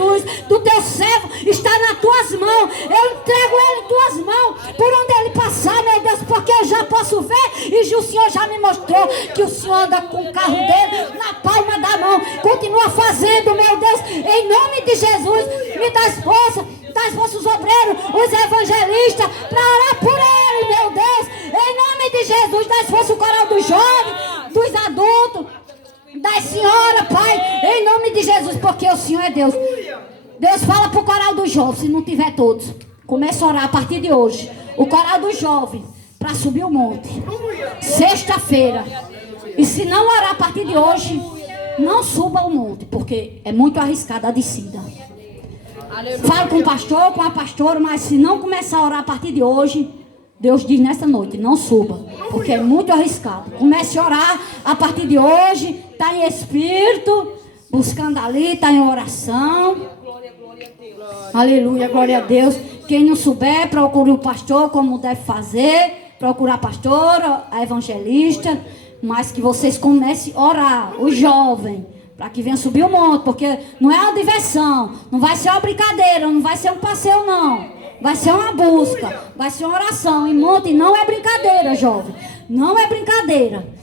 Jesus, do teu servo, está nas tuas mãos. Eu entrego ele em tuas mãos, por onde ele passar, meu Deus, porque eu já posso ver, e o Senhor já me mostrou que o Senhor anda com o carro dele na palma da mão. Continua fazendo, meu Deus, em nome de Jesus. Me dá força os obreiros, os evangelistas, para orar por ele, meu Deus, em nome de Jesus. Dá força o coral dos jovens, dos adultos, das senhoras, Pai, em nome de Jesus, porque o Senhor é Deus. Deus fala para o coral dos jovens, se não tiver todos, começa a orar a partir de hoje, o coral dos jovens, para subir o monte, sexta-feira. E se não orar a partir de hoje, não suba o monte, porque é muito arriscada a descida. Fala com o pastor, com a pastora, mas se não começar a orar a partir de hoje, Deus diz nessa noite, não suba, porque é muito arriscado. Comece a orar a partir de hoje, está em espírito, buscando ali, está em oração. Aleluia, glória a Deus. Quem não souber, procure o pastor como deve fazer, procurar a pastora, a evangelista, mas que vocês comecem a orar, os jovens, para que venha subir o monte, porque não é uma diversão, não vai ser uma brincadeira, não vai ser um passeio não, vai ser uma busca, vai ser uma oração, e monte não é brincadeira, jovem, não é brincadeira.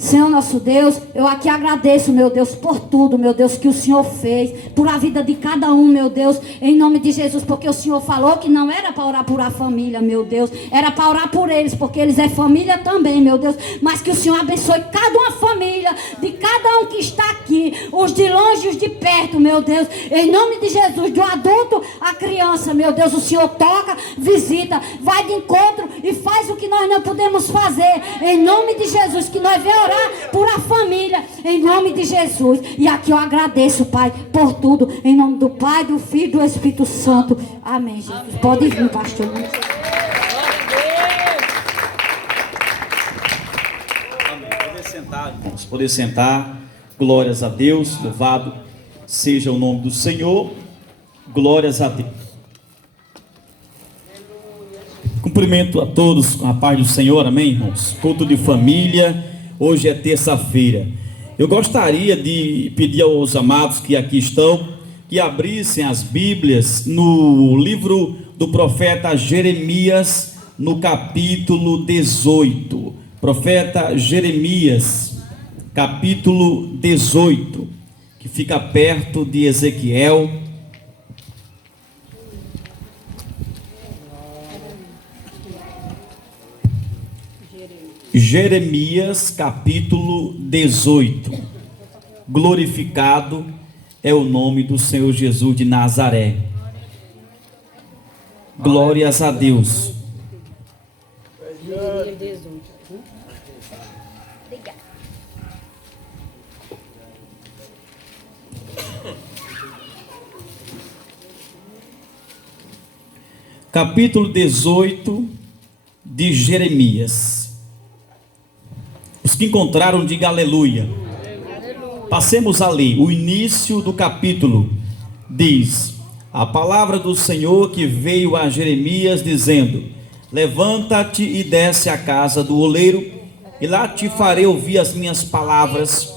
Senhor nosso Deus, eu aqui agradeço, meu Deus, por tudo, meu Deus, que o Senhor fez, por a vida de cada um, meu Deus, em nome de Jesus, porque o Senhor falou que não era para orar por a família, meu Deus, era para orar por eles, porque eles é família também, meu Deus, mas que o Senhor abençoe cada uma família, de cada um que está aqui, os de longe e os de perto, meu Deus, em nome de Jesus, do adulto à criança, meu Deus, o Senhor toca, visita, vai de encontro e faz o que nós não podemos fazer, em nome de Jesus, que nós venhamos orar por a família, em nome de Jesus. E aqui eu agradeço, Pai, por tudo, em nome do Pai, do Filho e do Espírito Santo. Amém, Jesus. Pode vir, pastor. Amém. Poder sentar, irmãos. Poder sentar. Glórias a Deus. Louvado seja o nome do Senhor. Glórias a Deus. Cumprimento a todos com a paz do Senhor. Amém, irmãos. Culto de família. Hoje é terça-feira. Eu gostaria de pedir aos amados que aqui estão, que abrissem as Bíblias no livro do profeta Jeremias, no capítulo 18. Profeta Jeremias, capítulo 18, que fica perto de Ezequiel. Jeremias capítulo 18. Glorificado é o nome do Senhor Jesus de Nazaré. Glórias a Deus. Capítulo 18 de Jeremias. Os que encontraram, diga aleluia. Passemos a ler o início do capítulo. Diz: a palavra do Senhor que veio a Jeremias dizendo: levanta-te e desce à casa do oleiro, e lá te farei ouvir as minhas palavras.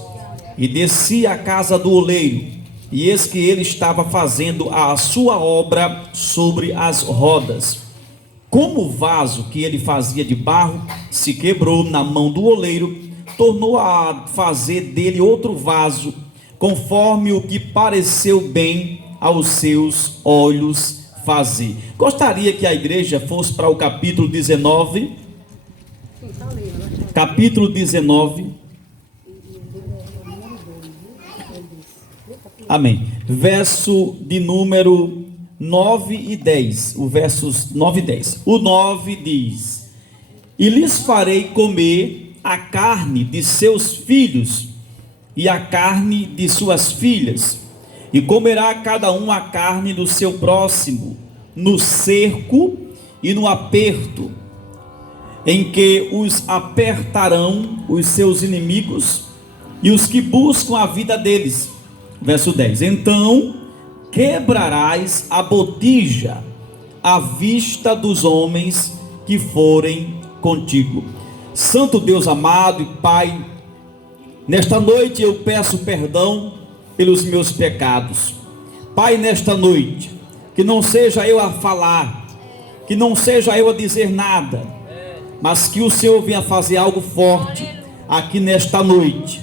E desci à casa do oleiro, e eis que ele estava fazendo a sua obra sobre as rodas. Como o vaso que ele fazia de barro se quebrou na mão do oleiro, tornou a fazer dele outro vaso, conforme o que pareceu bem aos seus olhos fazer. Gostaria que a igreja fosse para o capítulo 19. Capítulo 19. Amém. Verso de número 9 e 10, o versos 9 e 10. O 9 diz: e lhes farei comer a carne de seus filhos e a carne de suas filhas, e comerá cada um a carne do seu próximo, no cerco e no aperto, em que os apertarão os seus inimigos e os que buscam a vida deles. Verso 10: então quebrarás a botija à vista dos homens que forem contigo. Santo Deus amado e Pai, nesta noite eu peço perdão pelos meus pecados. Pai, nesta noite, que não seja eu a falar, que não seja eu a dizer nada, mas que o Senhor venha fazer algo forte aqui nesta noite.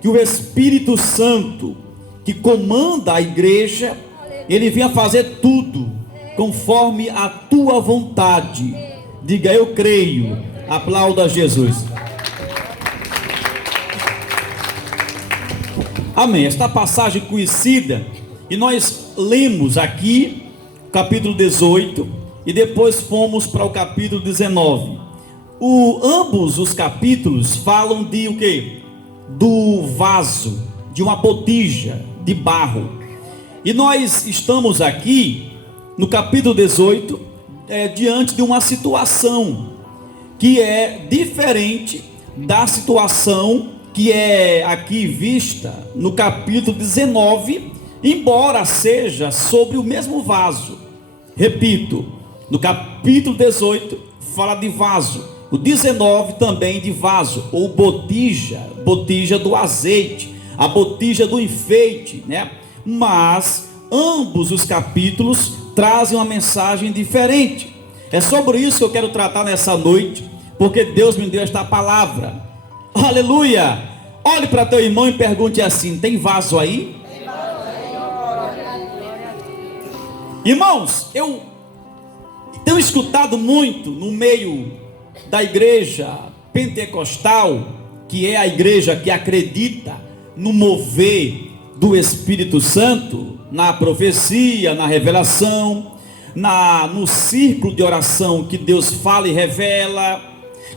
Que o Espírito Santo, que comanda a igreja, ele venha fazer tudo conforme a tua vontade. Diga, eu creio. Aplauda Jesus. Amém. Esta passagem conhecida, e nós lemos aqui capítulo 18 e depois fomos para o capítulo 19. Ambos os capítulos falam de o quê? Do vaso, de uma botija de barro. E nós estamos aqui no capítulo 18 diante de uma situação que é diferente da situação que é aqui vista no capítulo 19, embora seja sobre o mesmo vaso. Repito, no capítulo 18 fala de vaso, o 19 também de vaso, ou botija do azeite, a botija do enfeite, né? Mas ambos os capítulos trazem uma mensagem diferente. É sobre isso que eu quero tratar nessa noite, porque Deus me deu esta palavra. Aleluia! Olhe para teu irmão e pergunte assim: tem vaso aí? Irmãos, eu tenho escutado muito no meio da igreja pentecostal, que é a igreja que acredita no mover do Espírito Santo, na profecia, na revelação, no círculo de oração que Deus fala e revela,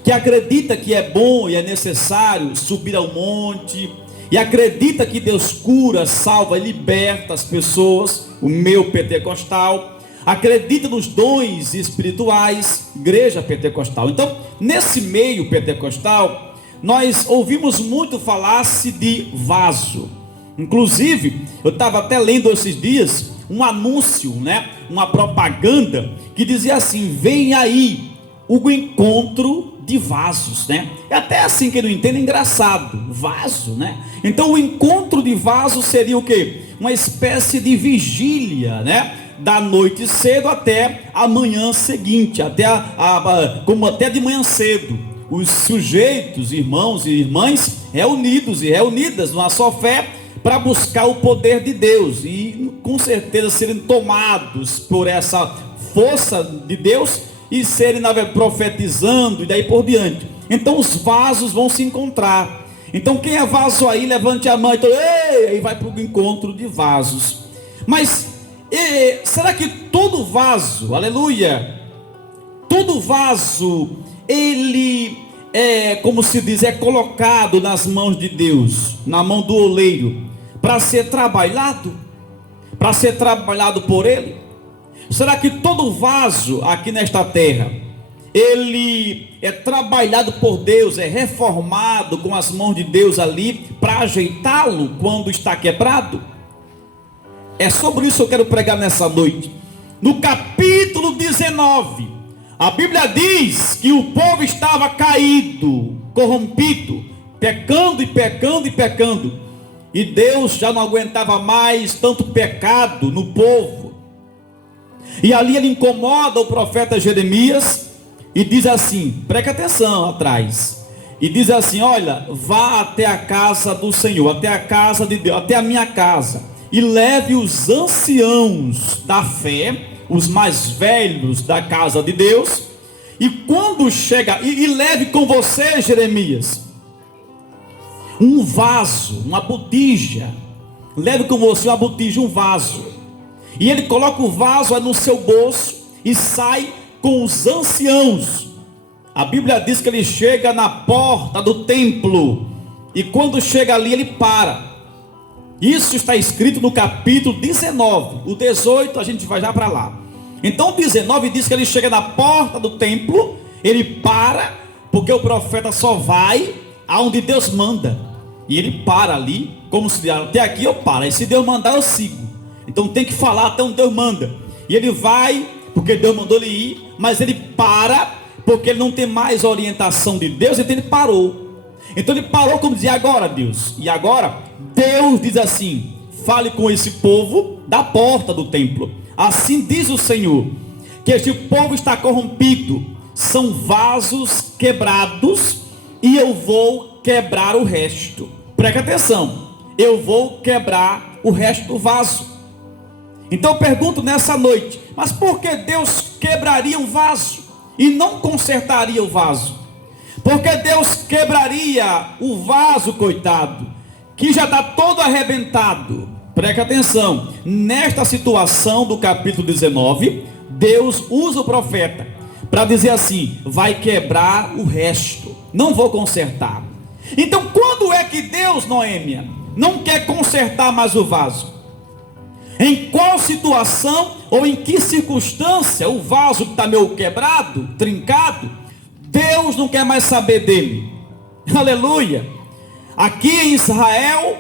que acredita que é bom e é necessário subir ao monte, e acredita que Deus cura, salva e liberta as pessoas, o meio pentecostal, acredita nos dons espirituais, igreja pentecostal. Então, nesse meio pentecostal, nós ouvimos muito falar-se de vaso. Inclusive, eu estava até lendo esses dias um anúncio, né? Uma propaganda que dizia assim: vem aí o encontro de vasos, né? É até assim, que não entende, é engraçado, vaso, né? Então o encontro de vasos seria o quê? Uma espécie de vigília, né? Da noite cedo até a manhã seguinte, como até de manhã cedo, os sujeitos, irmãos e irmãs, reunidos e reunidas numa só fé, para buscar o poder de Deus, e com certeza serem tomados por essa força de Deus, e serem profetizando e daí por diante. Então os vasos vão se encontrar. Então quem é vaso aí, levante a mão. Então, aí vai para o encontro de vasos. Mas será que todo vaso, aleluia, todo vaso, ele como se diz, é colocado nas mãos de Deus, na mão do oleiro, para ser trabalhado por ele? Será que todo vaso aqui nesta terra, ele é trabalhado por Deus, é reformado com as mãos de Deus ali, para ajeitá-lo quando está quebrado? É sobre isso que eu quero pregar nessa noite. No capítulo 19, a Bíblia diz que o povo estava caído, corrompido, pecando e pecando e pecando, e Deus já não aguentava mais tanto pecado no povo. E ali ele incomoda o profeta Jeremias e diz assim, preste atenção atrás, e diz assim: olha, vá até a casa do Senhor, até a casa de Deus, até a minha casa, e leve os anciãos da fé, os mais velhos da casa de Deus, e quando chega, e leve com você, Jeremias, um vaso, uma botija, leve com você uma botija, um vaso. E ele coloca o vaso no seu bolso e sai com os anciãos. A Bíblia diz que ele chega na porta do templo, e quando chega ali ele para. Isso está escrito no capítulo 19. O 18 a gente vai já para lá. Então o 19 diz que ele chega na porta do templo, ele para, porque o profeta só vai aonde Deus manda. E ele para ali, como se até aqui eu paro, e se Deus mandar eu sigo. Então tem que falar até onde Deus manda. E ele vai, porque Deus mandou ele ir, mas ele para, porque ele não tem mais orientação de Deus, então ele parou. Então ele parou, como dizer, agora Deus. E agora Deus diz assim: fale com esse povo da porta do templo. Assim diz o Senhor, que este povo está corrompido, são vasos quebrados, e eu vou quebrar o resto. Preste atenção, eu vou quebrar o resto do vaso. Então eu pergunto nessa noite, mas por que Deus quebraria um vaso e não consertaria o vaso? Porque Deus quebraria o vaso, coitado, que já está todo arrebentado. Preste atenção, nesta situação do capítulo 19, Deus usa o profeta para dizer assim, vai quebrar o resto, não vou consertar. Então quando é que Deus, Noêmia, não quer consertar mais o vaso? Em qual situação ou em que circunstância o vaso que está meio quebrado, trincado, Deus não quer mais saber dele? Aleluia! Aqui em Israel,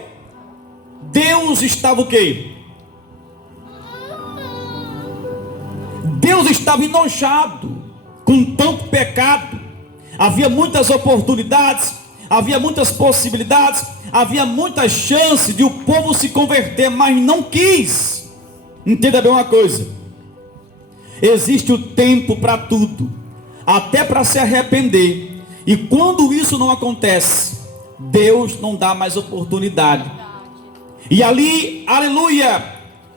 Deus estava o quê? Deus estava enojado com tanto pecado. Havia muitas oportunidades, havia muitas possibilidades, havia muitas chances de o povo se converter, mas não quis. Entenda bem uma coisa, existe o tempo para tudo, até para se arrepender, e quando isso não acontece, Deus não dá mais oportunidade. E ali, aleluia,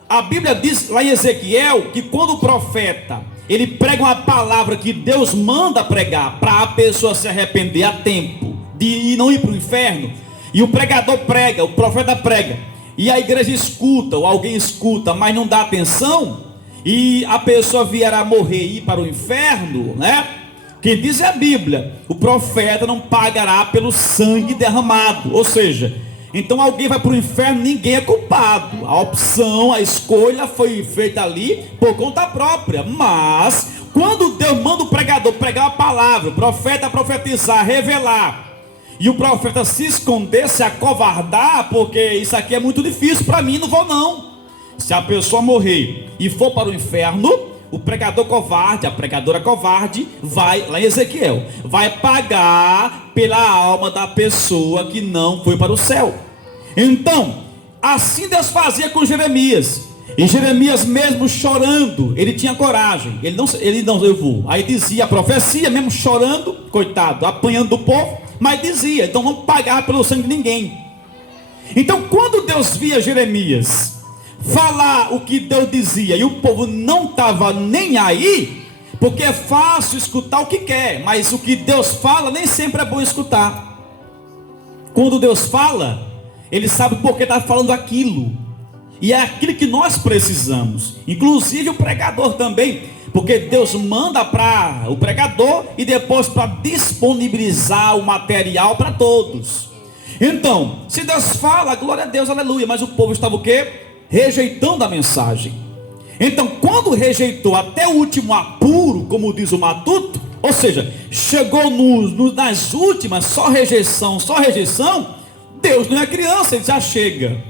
a Bíblia diz lá em Ezequiel, que quando o profeta, ele prega uma palavra que Deus manda pregar, para a pessoa se arrepender a tempo, de não ir para o inferno, e o pregador prega, o profeta prega, e a igreja escuta, ou alguém escuta, mas não dá atenção, e a pessoa vier a morrer e ir para o inferno, né? Quem diz é a Bíblia, o profeta não pagará pelo sangue derramado, ou seja, então alguém vai para o inferno, ninguém é culpado, a opção, a escolha foi feita ali por conta própria, mas quando Deus manda o pregador pregar a palavra, o profeta profetizar, revelar, e o profeta se esconder, se acovardar, porque isso aqui é muito difícil para mim, não vou não. Se a pessoa morrer e for para o inferno, o pregador covarde, a pregadora covarde, vai, lá em Ezequiel, vai pagar pela alma da pessoa que não foi para o céu. Então, assim Deus fazia com Jeremias. E Jeremias mesmo chorando, ele tinha coragem, ele não levou. Aí dizia a profecia, mesmo chorando, coitado, apanhando do povo, mas dizia, então não pagava pelo sangue de ninguém. Então quando Deus via Jeremias falar o que Deus dizia, e o povo não estava nem aí, porque é fácil escutar o que quer, mas o que Deus fala nem sempre é bom escutar. Quando Deus fala, Ele sabe por que está falando aquilo, e é aquilo que nós precisamos, inclusive o pregador também, porque Deus manda para o pregador e depois para disponibilizar o material para todos. Então, se Deus fala, glória a Deus, aleluia, mas o povo estava o quê? Rejeitando a mensagem. Então, quando rejeitou até o último apuro, como diz o Matuto, ou seja, chegou nas últimas, só rejeição, Deus não é criança, Ele já chega.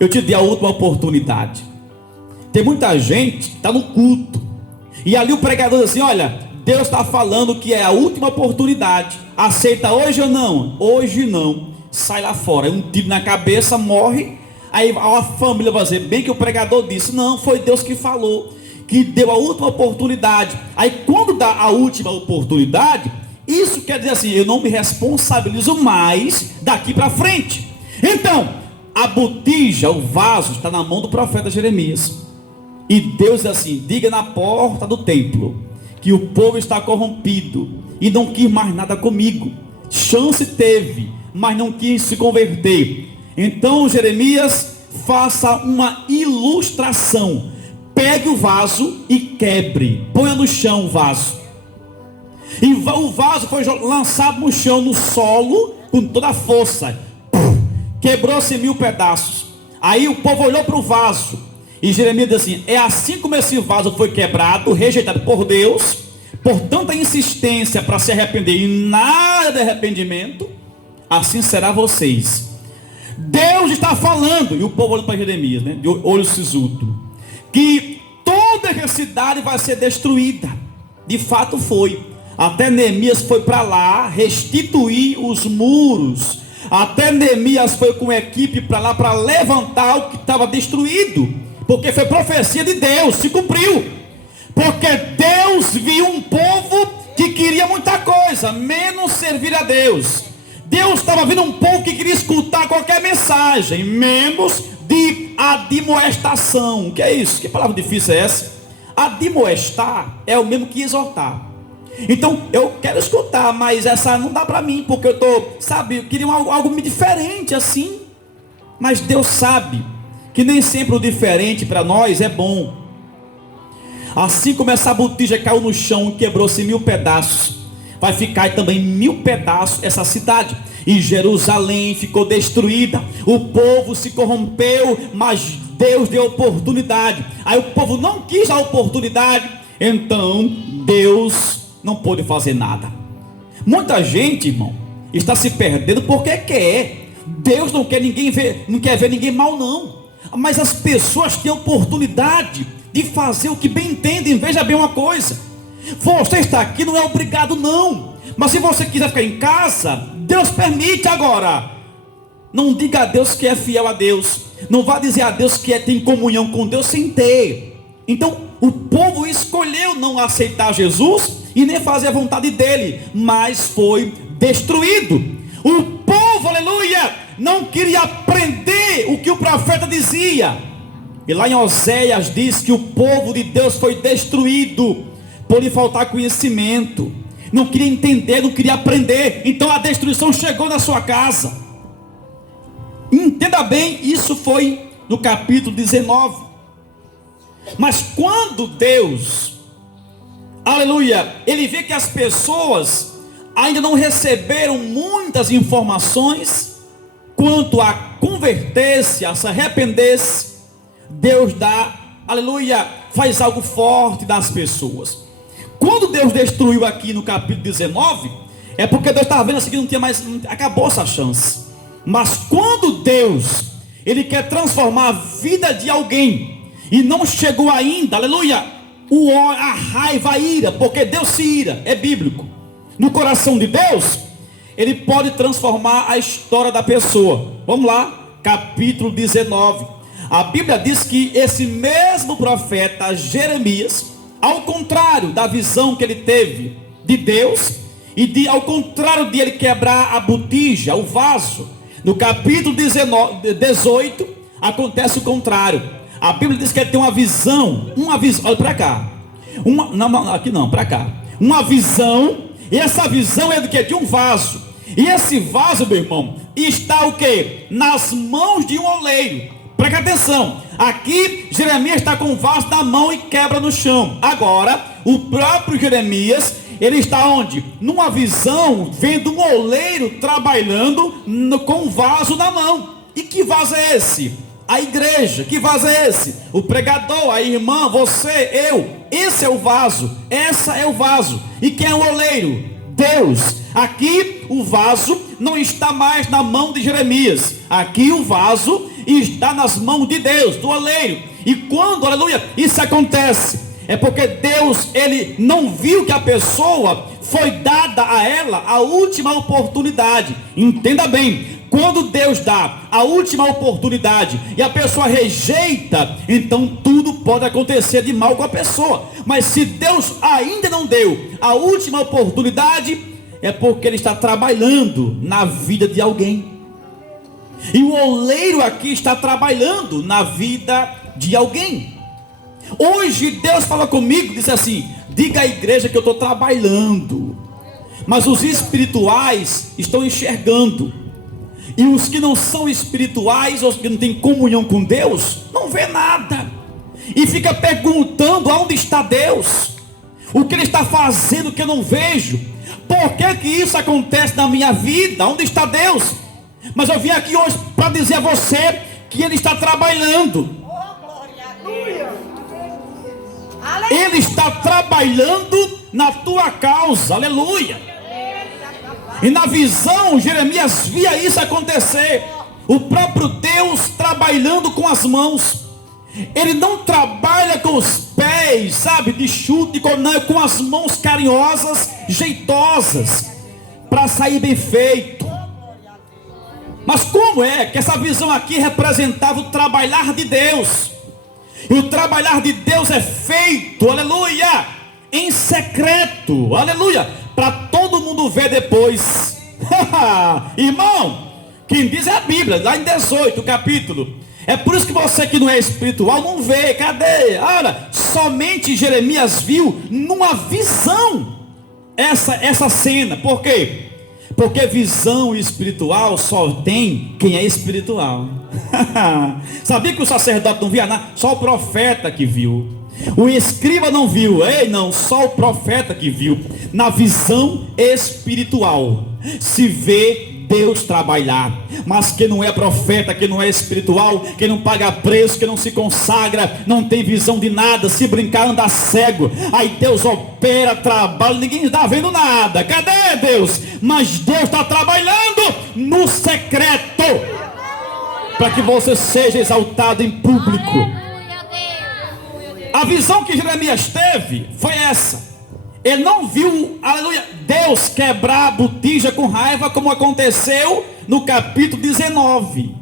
Eu te dei a última oportunidade. Tem muita gente que está no culto, e ali o pregador diz assim, olha, Deus está falando que é a última oportunidade, aceita hoje ou não? Hoje não, sai lá fora, um tiro na cabeça, morre. Aí a família vai dizer, bem que o pregador disse, não, foi Deus que falou, que deu a última oportunidade. Aí quando dá a última oportunidade, isso quer dizer assim, eu não me responsabilizo mais daqui para frente. Então, a botija, o vaso, está na mão do profeta Jeremias. E Deus diz assim, diga na porta do templo, que o povo está corrompido, e não quis mais nada comigo. Chance teve, mas não quis se converter. Então Jeremias, faça uma ilustração, pegue o vaso e quebre, ponha no chão o vaso. E o vaso foi lançado no chão, no solo, com toda a força, quebrou-se em 1000 pedaços. Aí o povo olhou para o vaso, e Jeremias diz assim, é assim como esse vaso foi quebrado, rejeitado por Deus, por tanta insistência para se arrepender e nada de arrependimento, assim será vocês. Deus está falando, e o povo olhou para Jeremias, né, de olho sisudo, que toda a cidade vai ser destruída. De fato foi. Até Neemias foi para lá restituir os muros, Até Neemias foi com a equipe para lá para levantar o que estava destruído, porque foi profecia de Deus, se cumpriu. Porque Deus viu um povo que queria muita coisa, menos servir a Deus. Deus estava vendo um povo que queria escutar qualquer mensagem, menos de admoestação. O que é isso? Que palavra difícil é essa? Admoestar é o mesmo que exortar. Então eu quero escutar, mas essa não dá para mim, porque eu estou, sabe, eu queria algo diferente assim. Mas Deus sabe que nem sempre o diferente para nós é bom. Assim como essa botija caiu no chão e quebrou-se 1000 pedaços, vai ficar também 1000 pedaços essa cidade. E Jerusalém ficou destruída, o povo se corrompeu, mas Deus deu oportunidade. Aí o povo não quis a oportunidade, então Deus não pôde fazer nada. Muita gente, irmão, está se perdendo porque quer. Deus não quer ninguém ver, não quer ver ninguém mal, não. Mas as pessoas têm oportunidade de fazer o que bem entendem. Veja bem uma coisa: você está aqui não é obrigado, não. Mas se você quiser ficar em casa, Deus permite. Agora, não diga a Deus que é fiel a Deus. Não vá dizer a Deus que tem comunhão com Deus sem ter. Então, o povo escolheu não aceitar Jesus e nem fazer a vontade dele, mas foi destruído. O povo, aleluia, não queria aprender o que o profeta dizia. E lá em Oséias diz que o povo de Deus foi destruído por lhe faltar conhecimento. Não queria entender, não queria aprender. Então a destruição chegou na sua casa. Entenda bem, isso foi no capítulo 19. Mas quando Deus, aleluia, ele vê que as pessoas ainda não receberam muitas informações quanto a converter-se, a se arrepender-se, Deus dá, aleluia, faz algo forte das pessoas. Quando Deus destruiu aqui no capítulo 19, é porque Deus estava vendo assim que não tinha mais, acabou essa chance. Mas quando Deus, ele quer transformar a vida de alguém, e não chegou ainda, aleluia, a raiva, a ira, porque Deus se ira, é bíblico. No coração de Deus, ele pode transformar a história da pessoa. Vamos lá, capítulo 19. A Bíblia diz que esse mesmo profeta Jeremias, ao contrário da visão que ele teve de Deus, e ao contrário de ele quebrar a botija, o vaso, no capítulo 18, acontece o contrário. A Bíblia diz que ele tem uma visão, olha para cá, aqui não, para cá, uma visão, e essa visão é do que? De um vaso, e esse vaso, meu irmão, está o que? Nas mãos de um oleiro. Presta atenção, aqui Jeremias está com o vaso na mão e quebra no chão. Agora, o próprio Jeremias, ele está onde? Numa visão, vendo um oleiro trabalhando com o vaso na mão. E que vaso é esse? A igreja. Que vaso é esse? O pregador, a irmã, você, eu. Esse é o vaso, essa é o vaso. E quem é o oleiro? Deus. Aqui o vaso não está mais na mão de Jeremias. Aqui o vaso está nas mãos de Deus, do oleiro. E quando, aleluia, isso acontece, é porque Deus, ele não viu que a pessoa foi dada a ela a última oportunidade. Entenda bem, quando Deus dá a última oportunidade e a pessoa rejeita, então tudo pode acontecer de mal com a pessoa. Mas se Deus ainda não deu a última oportunidade, é porque ele está trabalhando na vida de alguém. E o oleiro aqui está trabalhando na vida de alguém. Hoje Deus fala comigo, disse assim: diga à igreja que eu estou trabalhando. Mas os espirituais estão enxergando. E os que não são espirituais, os que não têm comunhão com Deus, não vê nada. E fica perguntando aonde está Deus. O que Ele está fazendo que eu não vejo. Por que que isso acontece na minha vida? Onde está Deus? Mas eu vim aqui hoje para dizer a você que Ele está trabalhando. Ele está trabalhando na tua causa, aleluia. E na visão, Jeremias via isso acontecer. O próprio Deus trabalhando com as mãos. Ele não trabalha com os pés, sabe, de chute, com as mãos carinhosas, jeitosas, para sair bem feito. Mas como é que essa visão aqui representava o trabalhar de Deus? E o trabalhar de Deus é feito, aleluia, em secreto, aleluia, para todo mundo ver depois. Irmão, quem diz é a Bíblia, lá em 18 capítulo. É por isso que você que não é espiritual não vê, cadê? Olha, somente Jeremias viu numa visão essa cena. Por quê? Porque visão espiritual só tem quem é espiritual. Sabia que o sacerdote não via nada? Só o profeta que viu. O escriba não viu. Ei, não, só o profeta que viu. Na visão espiritual se vê Deus trabalhar. Mas quem não é profeta, quem não é espiritual, quem não paga preço, quem não se consagra, não tem visão de nada, se brincar anda cego. Aí Deus opera, trabalha, ninguém está vendo nada. Cadê Deus? Mas Deus está trabalhando no secreto, para que você seja exaltado em público. A visão que Jeremias teve foi essa. Ele não viu, aleluia, Deus quebrar a botija com raiva, como aconteceu no capítulo 19.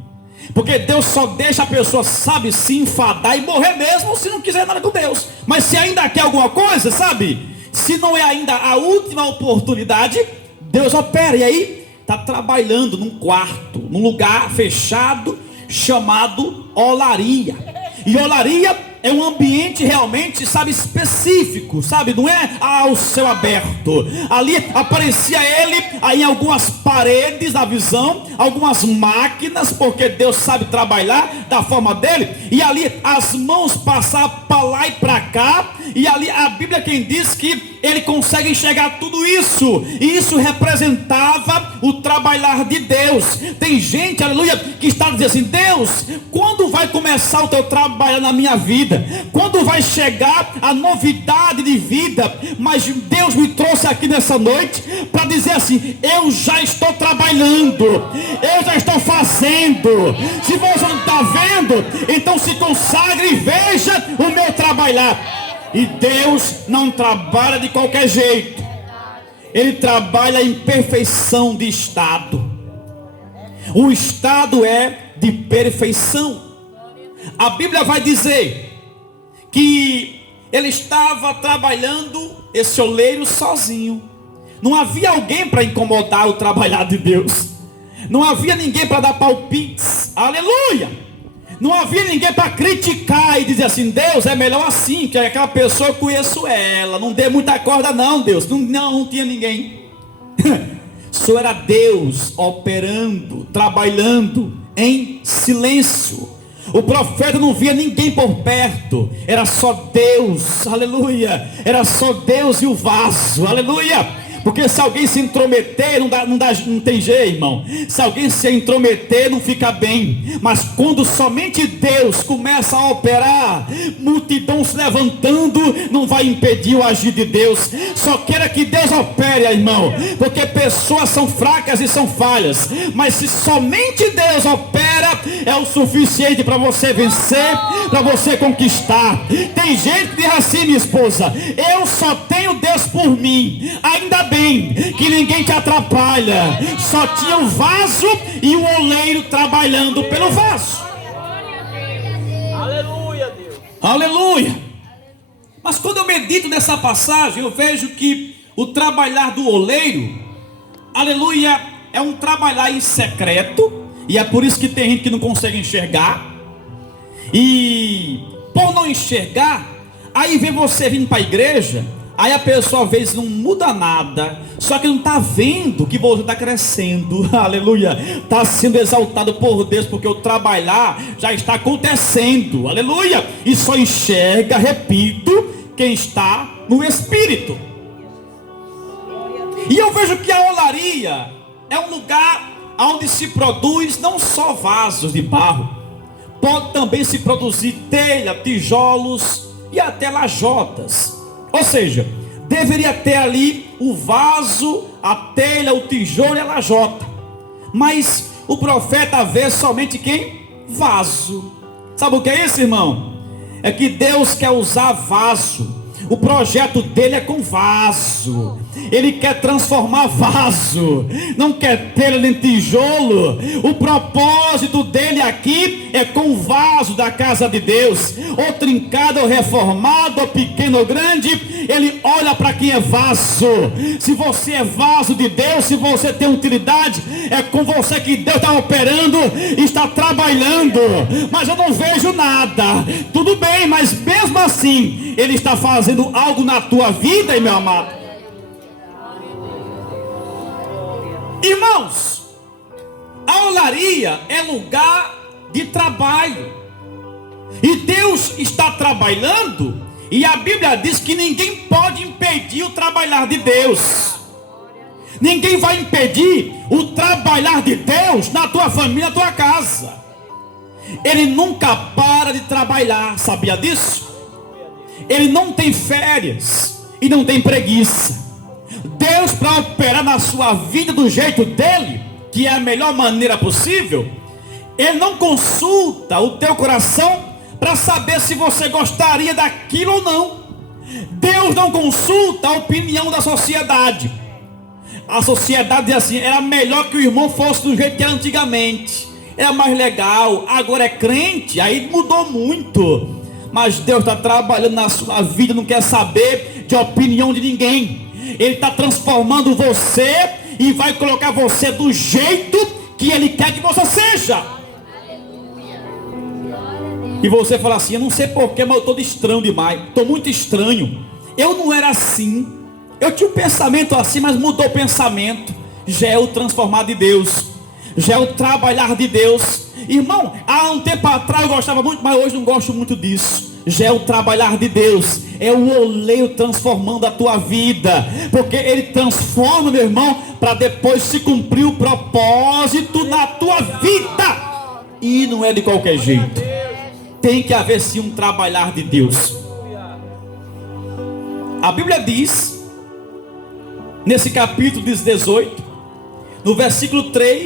Porque Deus só deixa a pessoa, sabe, se enfadar e morrer mesmo, se não quiser nada com Deus. Mas se ainda quer alguma coisa, sabe, se não é ainda a última oportunidade, Deus opera. E aí, está trabalhando num quarto, num lugar fechado, chamado olaria. E olaria é um ambiente realmente, sabe, específico, sabe, não é ao céu aberto. Ali aparecia ele, aí em algumas paredes da visão, algumas máquinas, porque Deus sabe trabalhar da forma dele. E ali as mãos passavam para lá e para cá. E ali a Bíblia quem diz que ele consegue enxergar tudo isso. E isso representava o trabalhar de Deus. Tem gente, aleluia, que está dizendo assim: Deus, quando vai começar o teu trabalho na minha vida? Quando vai chegar a novidade de vida? Mas Deus me trouxe aqui nessa noite para dizer assim: eu já estou trabalhando, eu já estou fazendo. Se você não está vendo, então se consagre e veja o meu trabalhar. E Deus não trabalha de qualquer jeito. Ele trabalha em perfeição de estado. O estado é de perfeição. A Bíblia vai dizer que ele estava trabalhando, esse oleiro, sozinho. Não havia alguém para incomodar o trabalhar de Deus. Não havia ninguém para dar palpites. Aleluia! Não havia ninguém para criticar e dizer assim: Deus, é melhor assim, que aquela pessoa, eu conheço ela, não dê muita corda não, Deus. Não tinha ninguém. Só era Deus operando, trabalhando em silêncio. O profeta não via ninguém por perto, era só Deus, aleluia. Era só Deus e o vaso, aleluia. Porque se alguém se intrometer, não tem jeito, irmão. Se alguém se intrometer, não fica bem. Mas quando somente Deus começa a operar, multidão se levantando, não vai impedir o agir de Deus. Só queira que Deus opere, irmão. Porque pessoas são fracas e são falhas. Mas se somente Deus opera, é o suficiente para você vencer, para você conquistar. Tem gente que diz assim: minha esposa, eu só tenho Deus por mim. Ainda bem que ninguém te atrapalha. Só tinha o vaso e o oleiro trabalhando pelo vaso. Aleluia, Deus. Aleluia. Mas quando eu medito nessa passagem, eu vejo que o trabalhar do oleiro, aleluia, é um trabalhar em secreto. E é por isso que tem gente que não consegue enxergar. E por não enxergar, aí vem você vindo para a igreja. Aí a pessoa às vezes não muda nada, só que não está vendo que você está crescendo, aleluia, está sendo exaltado por Deus, porque o trabalhar já está acontecendo, aleluia, e só enxerga, repito, quem está no Espírito. E eu vejo que a olaria é um lugar onde se produz não só vasos de barro, pode também se produzir telha, tijolos e até lajotas. Ou seja, deveria ter ali o vaso, a telha, o tijolo e a lajota. Mas o profeta vê somente quem? Vaso. Sabe o que é isso, irmão? É que Deus quer usar vaso. O projeto dele é com vaso. Ele quer transformar vaso, não quer telha nem tijolo. O propósito dele aqui é com vaso da casa de Deus, ou trincado, ou reformado, ou pequeno ou grande. Ele olha para quem é vaso. Se você é vaso de Deus, se você tem utilidade, é com você que Deus está operando, está trabalhando. Mas eu não vejo nada. Tudo bem, mas mesmo assim Ele está fazendo algo na tua vida, meu amado. Irmãos, a olaria é lugar de trabalho, e Deus está trabalhando, e a Bíblia diz que ninguém pode impedir o trabalhar de Deus. Ninguém vai impedir o trabalhar de Deus na tua família, na tua casa. Ele nunca para de trabalhar, sabia disso? Ele não tem férias e não tem preguiça. Deus, para operar na sua vida do jeito dele, que é a melhor maneira possível, Ele não consulta o teu coração para saber se você gostaria daquilo ou não. Deus não consulta a opinião da sociedade. A sociedade diz assim: era melhor que o irmão fosse do jeito que era antigamente, era mais legal. Agora é crente, aí mudou muito. Mas Deus está trabalhando na sua vida, não quer saber de opinião de ninguém. Ele está transformando você e vai colocar você do jeito que Ele quer que você seja. E você fala assim: eu não sei porquê, mas eu estou estranho demais, estou muito estranho. Eu não era assim, eu tinha um pensamento assim, mas mudou o pensamento. Já é o transformar de Deus, já é o trabalhar de Deus. Irmão, há um tempo atrás eu gostava muito, mas hoje não gosto muito disso. Já é o trabalhar de Deus, é o oleiro transformando a tua vida, porque Ele transforma, meu irmão, para depois se cumprir o propósito na tua vida. E não é de qualquer jeito, tem que haver sim um trabalhar de Deus. A Bíblia diz, nesse capítulo 18, no versículo 3,